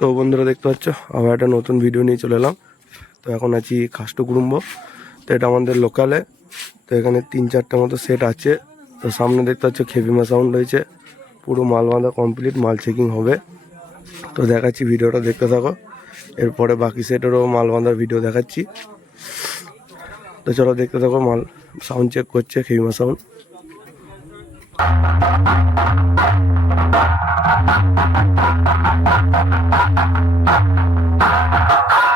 তো বন্ধুরা দেখতে পাচ্ছ, আবার একটা নতুন ভিডিও নিয়ে চলে এলাম। তো এখন আছি কুটুম্ব তো এটা আমাদের লোকালে তো এখানে তিন চারটে মতো সেট আছে। তো সামনে দেখতে পাচ্ছ, খেপিমা সাউন্ড রয়েছে পুরো মাল বাঁধা কমপ্লিট মাল চেকিং হবে। তো দেখাচ্ছি ভিডিওটা দেখতে থাকো। এরপরে বাকি সেটেরও মাল বাঁধার ভিডিও দেখাচ্ছি। তো চলো দেখতে থাকো, মাল সাউন্ড চেক করছে, খেপিমা সাউন্ড Thank you.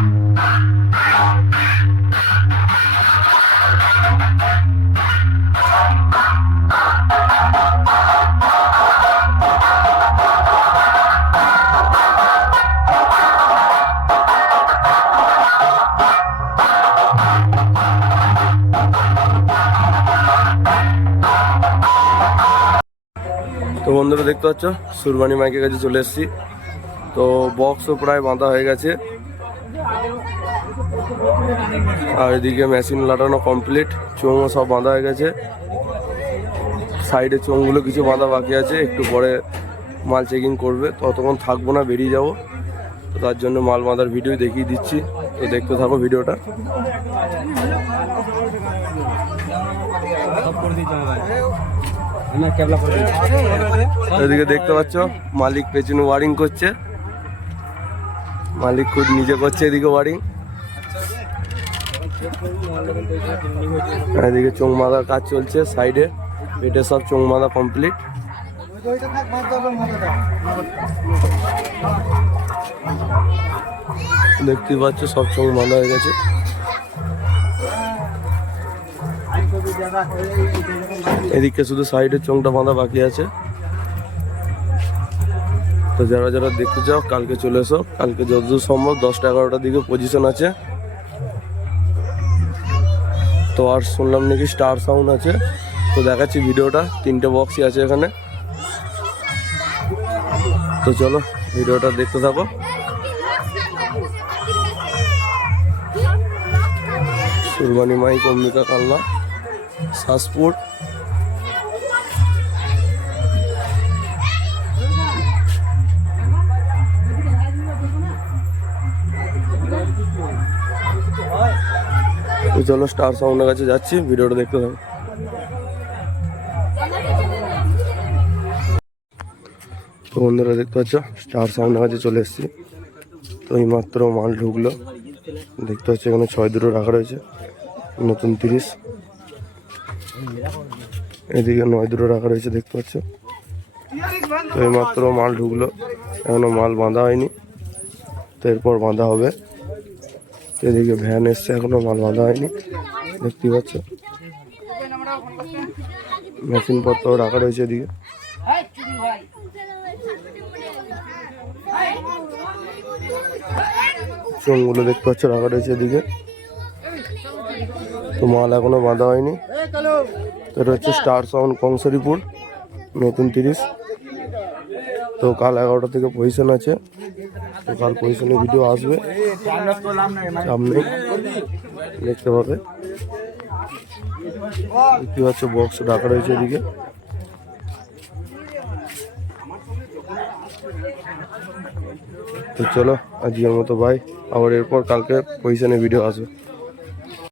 তো বন্ধুরা দেখতে পাচ্ছ, সুরবানি মাইকের কাছে চলে এসেছি। তো বক্সও প্রায় বাঁধা হয়ে গেছে। আর এদিকে মেশিন লাটানো কমপ্লিট চোঙও সব বাঁধা হয়ে গেছে। সাইডে চোঙগুলো কিছু বাঁধা বাকি আছে। একটু পরে মাল চেকিং করবে। ততক্ষণ থাকব না, বেরিয়ে যাব। তো তার জন্য মাল বাঁধার ভিডিও দেখিয়ে দিচ্ছি। তো দেখতে থাকো ভিডিওটা এদিকে দেখতে পাচ্ছ, মালিক পেছনে ওয়ারিং করছে। মালিক খুব নিজে করছে এদিকে বাড়ি। এদিকে চোখ মাদার কাজ চলছে সাইডে। পেটে সব চোখ মাদা কমপ্লিট। দেখতেই পাচ্ছ সব চোখ বাঁধা হয়ে গেছে। এদিকে শুধু সাইডের চোখটা বাঁধা বাকি আছে। তো যারা যারা দেখতে চাও, কালকে চলে এসো। কালকে যতদূর সম্ভব দশটা এগারোটার দিকে পজিশন আছে। তো আর শুনলাম নাকি স্টার সাউন্ড আছে। তো দেখাচ্ছি ভিডিওটা। তিনটে বক্সই আছে এখানে। তো চলো, ভিডিওটা দেখতে থাকো। সুরবানি মাইক, অম্বিকা কালনা শ্বাসপুর চলো স্টার সাউন্ডের কাছে যাচ্ছি, ভিডিওটা দেখতে থাকো। তো বন্ধুরা, দেখতে পাচ্ছ স্টার সাউন্ডের কাছে চলে এসেছি। তো এই মাত্র মাল ঢুকলো। দেখতে পাচ্ছ, এখানে ছয় দুটো রাখা রয়েছে, নতুন তিরিশ। এদিকে নয় দুটো রাখা রয়েছে, দেখতে পাচ্ছ। তো এই মাত্র মাল ঢুকলো, এখনও মাল বাঁধা হয়নি। তো এরপর বাঁধা হবে। এদিকে ভ্যান এসছে এখনও মাল বাঁধা হয়নি দেখতেই পাচ্ছ? মেশিন পত্র রাখা রয়েছে এদিকে। চোঙগুলো দেখতে পাচ্ছ রাখা রয়েছে এদিকে। তো মাল এখনও বাঁধা হয়নি। এটা হচ্ছে স্টার সাউন্ড কংসারিপুর নতুন তিরিশ। তো কাল এগারোটা থেকে পজিশন আছে। তো কাল পজিশনে ভিডিও আসবে। সামনে দেখতে পাবে। দেখতে পাচ্ছ বক্স রাখা রয়েছে এদিকে। তো চলো, আজকের মতো ভাই আবার এরপর কালকে পজিশনে ভিডিও আসবে।